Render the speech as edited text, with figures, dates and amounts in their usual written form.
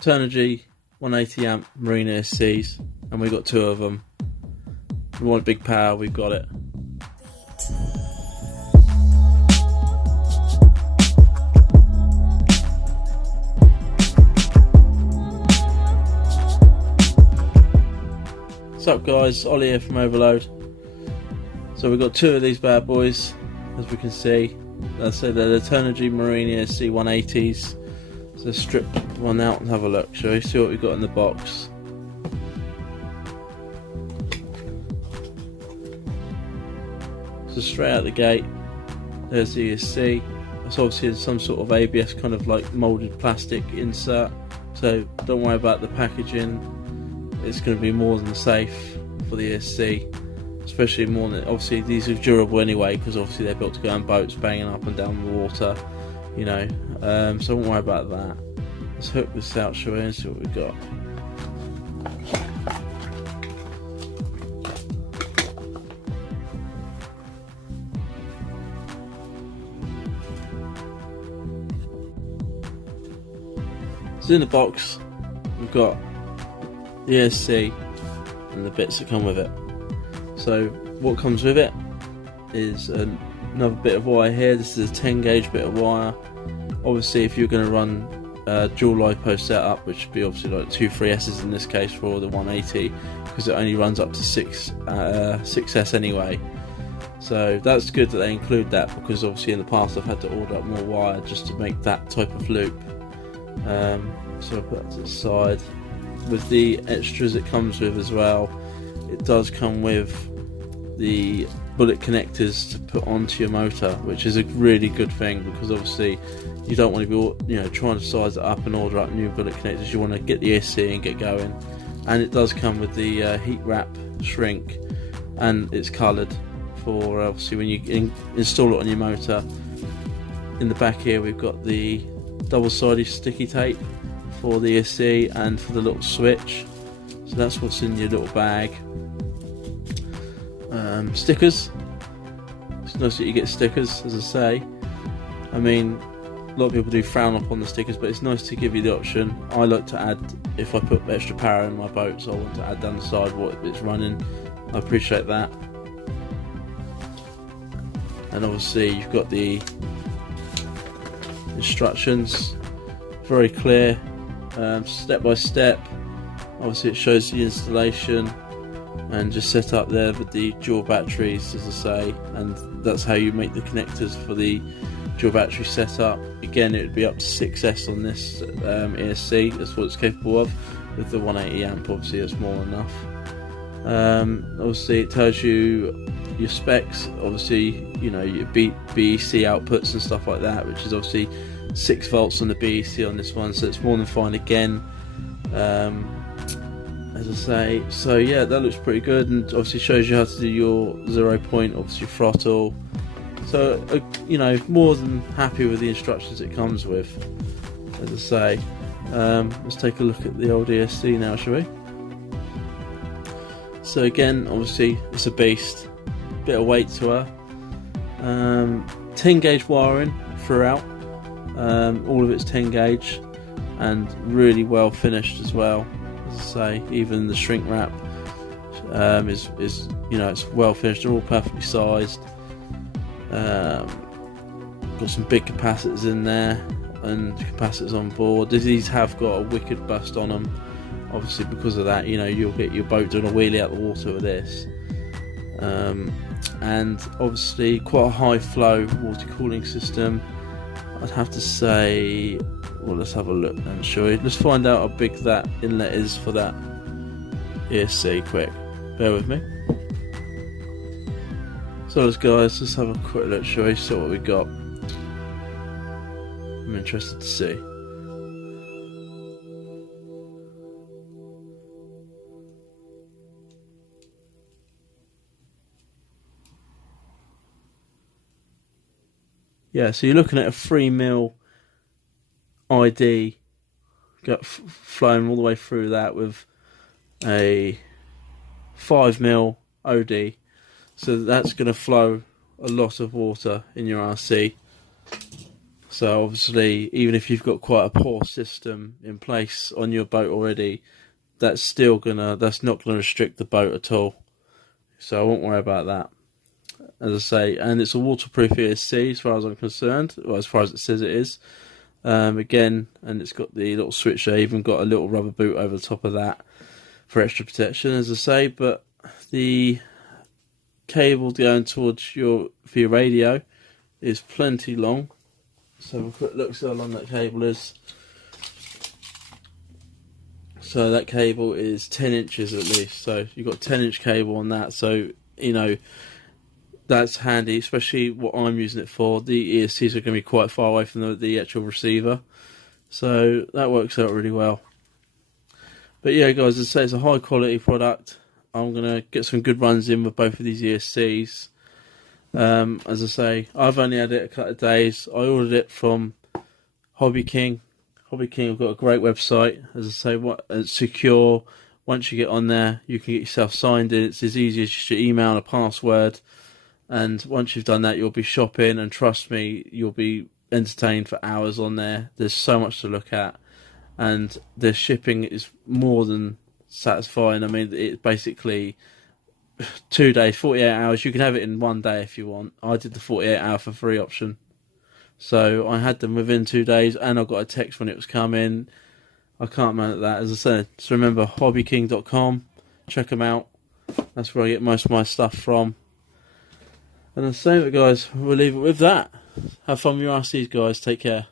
Turnigy 180 amp marine ESCs, and we've got 2 of them. If we want big power, we've got it. What's up guys, Ollie here from Overload. So we've got 2 of these bad boys, as we can see. So they're the Turnigy Marine ESC 180s. So strip one out and have a look, shall we? See what we've got in the box. So straight out the gate, there's the ESC. It's obviously some sort of ABS kind of like moulded plastic insert. So don't worry about the packaging. It's going to be more than safe for the ESC. Especially more than, obviously these are durable anyway, because obviously they're built to go on boats banging up and down the water, you know, so don't worry about that. Let's hook this out, shall we, and see what we've got. So in the box we've got the ESC and the bits that come with it. So what comes with it is another bit of wire here. This is a 10 gauge bit of wire. Obviously if you're going to run dual LiPo setup, which would be obviously like 2 3S's in this case for the 180, because it only runs up to 6S anyway. So that's good that they include that, because obviously in the past I've had to order up more wire just to make that type of loop. So I'll put that to the side. With the extras it comes with as well, it does come with the bullet connectors to put onto your motor, which is a really good thing, because obviously you don't want to be, you know, trying to size it up and order up new bullet connectors. You want to get the ESC and get going. And it does come with the heat wrap shrink, and it's coloured for obviously when you install it on your motor. In the back here we've got the double-sided sticky tape for the ESC and for the little switch. So that's what's in your little bag. Stickers. It's nice that you get stickers, as I say. I mean, a lot of people do frown upon the stickers, but it's nice to give you the option. I like to add, if I put extra power in my boat, so I want to add down the side what it's running. I appreciate that. And obviously you've got the instructions, very clear, step by step. Obviously it shows the installation and just set up there with the dual batteries, as I say, and that's how you make the connectors for the dual battery setup. Again, it would be up to 6S on this ESC, that's what it's capable of. With the 180 amp, obviously that's more than enough. Obviously it tells you your specs, obviously, you know, your BEC outputs and stuff like that, which is obviously 6 volts on the BEC on this one, so it's more than fine again. As I say, so yeah, that looks pretty good, and obviously shows you how to do your 0 point, obviously throttle. So you know, more than happy with the instructions it comes with, as I say. Let's take a look at the old ESC now, shall we? So again, obviously it's a beast, bit of weight to her. 10 gauge wiring throughout, all of it's 10 gauge and really well finished as well. As I say, even the shrink wrap is you know, it's well finished. They're all perfectly sized. Got some big capacitors in there and capacitors on board. These have got a wicked burst on them. Obviously because of that, you know, you'll get your boat doing a wheelie out the water with this. And obviously quite a high flow water cooling system. I'd have to say, well, let's have a look then, shall we? Let's find out how big that inlet is for that ESC quick. Bear with me. So guys, let's have a quick look, shall we? See what we got. I'm interested to see. Yeah, so you're looking at a 3mm ID, got flowing all the way through that with a 5mm OD, so that's going to flow a lot of water in your RC. So obviously, even if you've got quite a poor system in place on your boat already, that's not gonna restrict the boat at all. So I won't worry about that. As I say, and it's a waterproof ESC as far as I'm concerned, or as far as it says it is. Again, and it's got the little switch there, even got a little rubber boot over the top of that for extra protection, as I say. But the cable going towards for your radio is plenty long. So have a quick look, see how long that cable is. So that cable is 10 inches at least. So you've got 10-inch cable on that. So, you know, that's handy, especially what I'm using it for. The ESCs are going to be quite far away from the actual receiver. So that works out really well. But yeah, guys, as I say, it's a high quality product. I'm going to get some good runs in with both of these ESCs. As I say, I've only had it a couple of days. I ordered it from hobbyking. hobbyking have got a great website. As I say, it's secure. Once you get on there, you can get yourself signed in. It's as easy as just your email and a password. And once you've done that, you'll be shopping. And trust me, you'll be entertained for hours on there. There's so much to look at. And the shipping is more than satisfying. I mean, it's basically 2 days, 48 hours. You can have it in 1 day if you want. I did the 48-hour for free option. So I had them within 2 days, and I got a text when it was coming. I can't manage that. As I said, so remember, hobbyking.com. Check them out. That's where I get most of my stuff from. And the same, guys, we'll leave it with that. Have fun with your RCs, guys. Take care.